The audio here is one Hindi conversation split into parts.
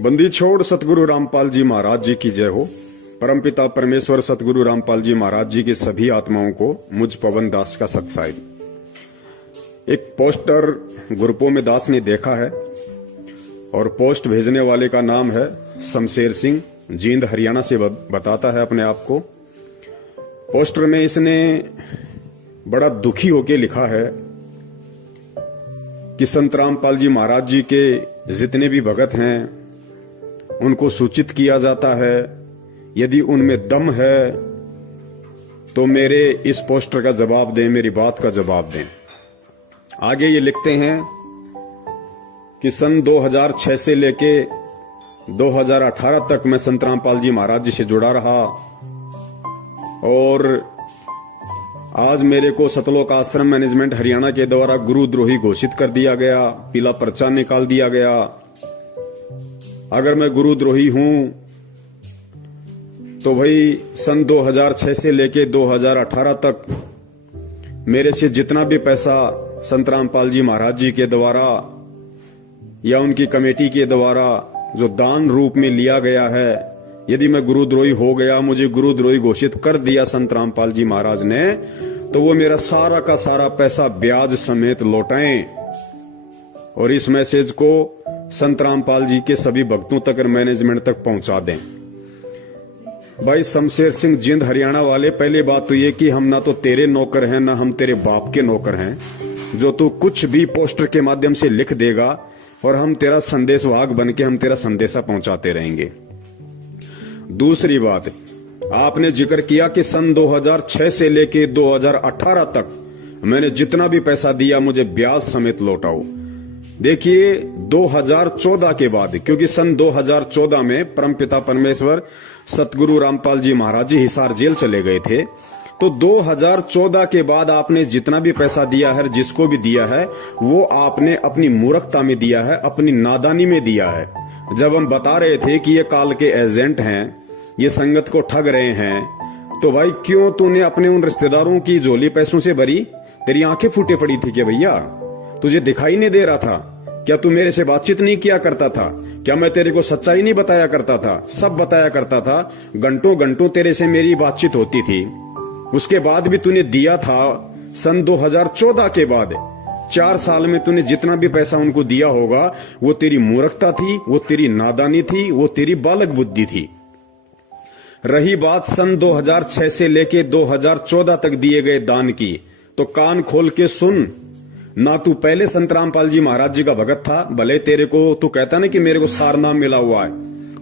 बंदी छोड़ सतगुरु रामपाल जी महाराज जी की जय हो। परमपिता परमेश्वर सतगुरु रामपाल जी महाराज जी की सभी आत्माओं को मुझ पवन दास का सत्साई। एक पोस्टर ग्रुपों में दास ने देखा है और पोस्ट भेजने वाले का नाम है शमशेर सिंह, जींद हरियाणा से बताता है अपने आप को। पोस्टर में इसने बड़ा दुखी होकर लिखा है कि संत रामपाल जी महाराज जी के जितने भी भगत हैं उनको सूचित किया जाता है, यदि उनमें दम है तो मेरे इस पोस्टर का जवाब दें, मेरी बात का जवाब दें। आगे ये लिखते हैं कि सन 2006 से लेके 2018 तक मैं संत रामपाल जी महाराज जी से जुड़ा रहा और आज मेरे को सतलोक आश्रम मैनेजमेंट हरियाणा के द्वारा गुरुद्रोही घोषित कर दिया गया, पीला पर्चा निकाल दिया गया। अगर मैं गुरुद्रोही हूं तो भाई सन 2006 से लेके 2018 तक मेरे से जितना भी पैसा संत रामपाल जी महाराज जी के द्वारा या उनकी कमेटी के द्वारा जो दान रूप में लिया गया है, यदि मैं गुरुद्रोही हो गया, मुझे गुरुद्रोही घोषित कर दिया संत रामपाल जी महाराज ने, तो वो मेरा सारा का सारा पैसा ब्याज समेत लौटाएं और इस मैसेज को संत रामपाल जी के सभी भक्तों तक और मैनेजमेंट तक पहुंचा दें। भाई शमशेर सिंह, जींद हरियाणा वाले, पहली बात तो ये कि हम ना तो तेरे नौकर हैं ना हम तेरे बाप के नौकर हैं जो तू कुछ भी पोस्टर के माध्यम से लिख देगा और हम तेरा संदेशवाहक बन के हम तेरा संदेशा पहुंचाते रहेंगे। दूसरी बात, आपने जिक्र किया कि सन 2006 से लेके 2018 तक मैंने जितना भी पैसा दिया मुझे ब्याज समेत लौटाओ। देखिए 2014 के बाद, क्योंकि सन 2014 में परमपिता परमेश्वर सतगुरु रामपाल जी महाराज जी हिसार जेल चले गए थे, तो 2014 के बाद आपने जितना भी पैसा दिया है, जिसको भी दिया है, वो आपने अपनी मूर्खता में दिया है, अपनी नादानी में दिया है। जब हम बता रहे थे कि ये काल के एजेंट हैं, ये संगत को ठग रहे हैं, तो भाई क्यों तूने अपने उन रिश्तेदारों की झोली पैसों से भरी? तेरी आंखें फूटे पड़ी थी क्या भैया? तुझे दिखाई नहीं दे रहा था क्या? तू मेरे से बातचीत नहीं किया करता था क्या? मैं तेरे को सच्चाई नहीं बताया करता था? सब बताया करता था। घंटों घंटों तेरे से मेरी बातचीत होती थी। उसके बाद भी तूने दिया था। सन 2014 के बाद 4 साल में तूने जितना भी पैसा उनको दिया होगा, वो तेरी मूर्खता थी, वो तेरी नादानी थी, वो तेरी बालक बुद्धि थी। रही बात सन 2006 से लेके 2014 तक दिए गए दान की, तो कान खोल के सुन। ना तू पहले संत रामपाल जी महाराज जी का भगत था, भले तेरे को तू कहता ना कि मेरे को सार नाम मिला हुआ है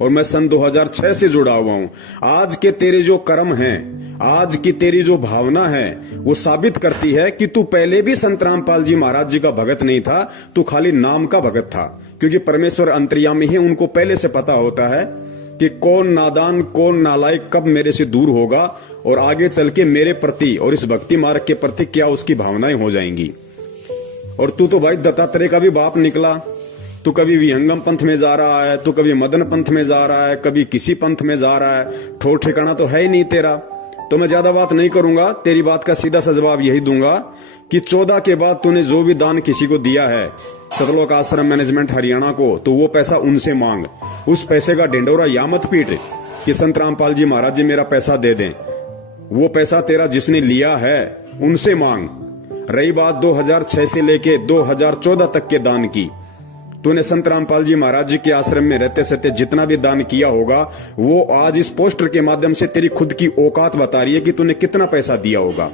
और मैं सन 2006 से जुड़ा हुआ हूं। आज के तेरे जो कर्म हैं, आज की तेरी जो भावना है, वो साबित करती है कि तू पहले भी संत रामपाल जी महाराज जी का भगत नहीं था, तू खाली नाम का भगत था। क्योंकि परमेश्वर अंतर्यामी है, उनको पहले से पता होता है कि कौन नादान, कौन नालायक कब मेरे से दूर होगा और आगे चल के मेरे प्रति और इस भक्ति मार्ग के प्रति क्या उसकी भावनाएं हो जाएंगी। और तू तो भाई दत्तात्रेय का भी बाप निकला। तू कभी विहंगम पंथ में जा रहा है, तू कभी मदन पंथ में जा रहा है, कभी किसी पंथ में जा रहा है। ठोर ठिकाना तो है ही नहीं तेरा। तो मैं ज्यादा बात नहीं करूंगा, तेरी बात का सीधा सा जवाब यही दूंगा कि 14 के बाद तूने जो भी दान किसी को दिया है सतलोक आश्रम मैनेजमेंट हरियाणा को, तो वो पैसा उनसे मांग। उस पैसे का ढिंडोरा या मत पीट कि संत रामपाल जी महाराज जी मेरा पैसा दे दें। वो पैसा तेरा जिसने लिया है उनसे मांग। रही बात 2006 से लेके 2014 तक के दान की, तूने संत रामपाल जी महाराज जी के आश्रम में रहते सहते जितना भी दान किया होगा, वो आज इस पोस्टर के माध्यम से तेरी खुद की औकात बता रही है कि तूने कितना पैसा दिया होगा।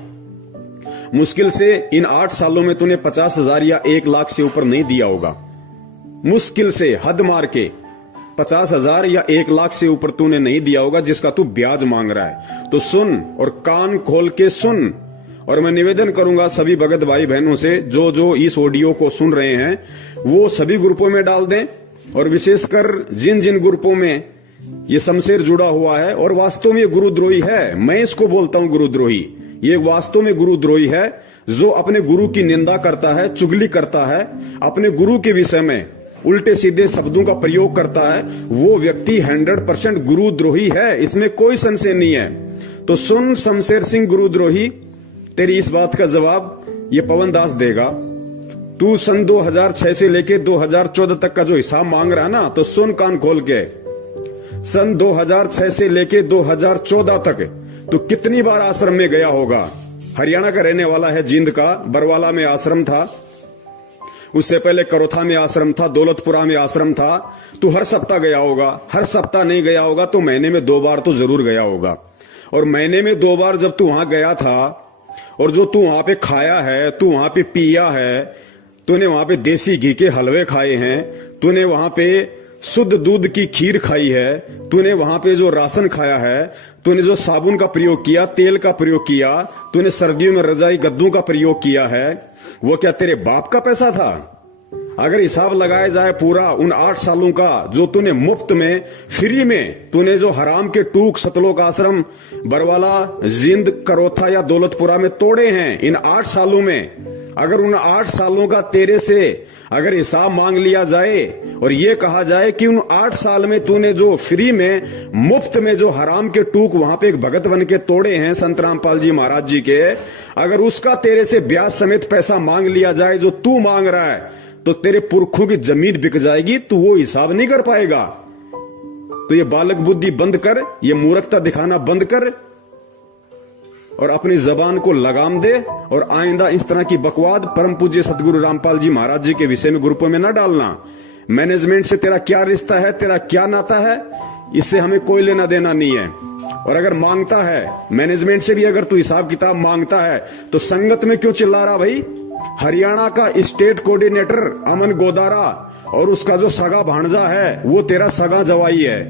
मुश्किल से इन 8 सालों में तूने 50,000 या 1 लाख से ऊपर नहीं दिया होगा। मुश्किल से हद मार के 50,000 या 1 लाख से ऊपर तूने नहीं दिया होगा, जिसका तू ब्याज मांग रहा है। तो सुन और कान खोल के सुन। और मैं निवेदन करूंगा सभी भगत भाई बहनों से, जो जो इस ऑडियो को सुन रहे हैं वो सभी ग्रुपों में डाल दें, और विशेषकर जिन जिन ग्रुपों में ये शमशेर जुड़ा हुआ है और वास्तव में ये गुरुद्रोही है, मैं इसको बोलता हूं गुरुद्रोही। ये वास्तव में गुरुद्रोही है जो अपने गुरु की निंदा करता है, चुगली करता है, अपने गुरु के विषय में उल्टे सीधे शब्दों का प्रयोग करता है। वो व्यक्ति 100% गुरुद्रोही है, इसमें कोई संशय नहीं है। तो सुन शमशेर सिंह गुरुद्रोही, तेरी इस बात का जवाब ये पवन दास देगा। तू सन 2006 से लेके 2014 तक का जो हिसाब मांग रहा है ना, तो सुन कान खोल के। सन 2006 से लेके 2014 तक तू कितनी बार आश्रम में गया होगा? हरियाणा का रहने वाला है, जींद का, बरवाला में आश्रम था, उससे पहले करोथा में आश्रम था, दौलतपुरा में आश्रम था। तू हर सप्ताह गया होगा। हर सप्ताह नहीं गया होगा तो महीने में 2 बार तो जरूर गया होगा। और महीने में 2 बार जब तू वहां गया था और जो तू वहां पे खाया है, तू वहां पे पिया है, तूने वहां पे देसी घी के हलवे खाए हैं, तूने वहां पे शुद्ध दूध की खीर खाई है, तूने वहां पे जो राशन खाया है, तूने जो साबुन का प्रयोग किया, तेल का प्रयोग किया, तूने सर्दियों में रजाई गद्दों का प्रयोग किया है, वो क्या तेरे बाप का पैसा था? अगर हिसाब लगाया जाए पूरा उन 8 सालों का जो तूने मुफ्त में, फ्री में, तूने जो हराम के टूक सतलोक आश्रम बरवाला, जींद, करोथा या दौलतपुरा में तोड़े हैं इन 8 सालों में, अगर उन 8 सालों का तेरे से अगर हिसाब मांग लिया जाए और ये कहा जाए कि उन 8 साल में तूने जो फ्री में, मुफ्त में जो हराम के टूक वहां पे एक भगत बन के तोड़े हैं संत रामपाल जी महाराज जी के, अगर उसका तेरे से ब्याज समेत पैसा मांग लिया जाए जो तू मांग रहा है, तो तेरे पुरखों की जमीन बिक जाएगी। तू वो हिसाब नहीं कर पाएगा। तो ये बालक बुद्धि बंद कर, ये मूर्खता दिखाना बंद कर और अपनी जबान को लगाम दे। और आइंदा इस तरह की बकवाद परम पूज्य सतगुरु रामपाल जी महाराज जी के विषय में ग्रुपों में न डालना। मैनेजमेंट से तेरा क्या रिश्ता है, तेरा क्या नाता है, इससे हमें कोई लेना देना नहीं है। और अगर मांगता है मैनेजमेंट से भी, अगर तू हिसाब किताब मांगता है तो संगत में क्यों चिल्ला रहा भाई? हरियाणा का स्टेट कोऑर्डिनेटर अमन गोदारा और उसका जो सगा भांजा है वो तेरा सगा जवाई है।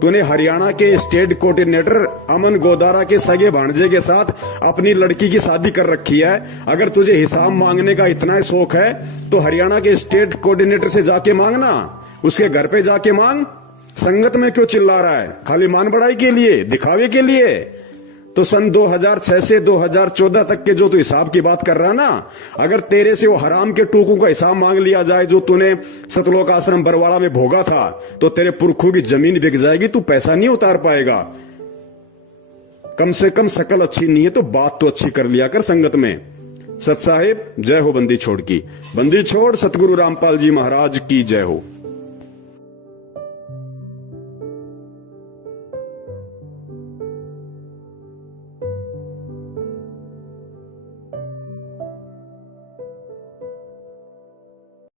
तूने हरियाणा के स्टेट कोऑर्डिनेटर अमन गोदारा के सगे भांजे के साथ अपनी लड़की की शादी कर रखी है। अगर तुझे हिसाब मांगने का इतना शौक है तो हरियाणा के स्टेट कोऑर्डिनेटर से जाके मांगना, उसके घर पे जाके मांग। संगत में क्यों चिल्ला रहा है? खाली मान बढ़ाई के लिए, दिखावे के लिए। तो सन 2006 से 2014 तक के जो तू हिसाब की बात कर रहा है ना, अगर तेरे से वो हराम के टूकों का हिसाब मांग लिया जाए जो तूने सतलोक आश्रम बरवाड़ा में भोगा था, तो तेरे पुरखों की जमीन बिक जाएगी। तू पैसा नहीं उतार पाएगा। कम से कम शकल अच्छी नहीं है तो बात तो अच्छी कर लिया कर संगत में। सत साहिब जय हो। बंदी छोड़ की, बंदी छोड़ सतगुरु रामपाल जी महाराज की जय हो।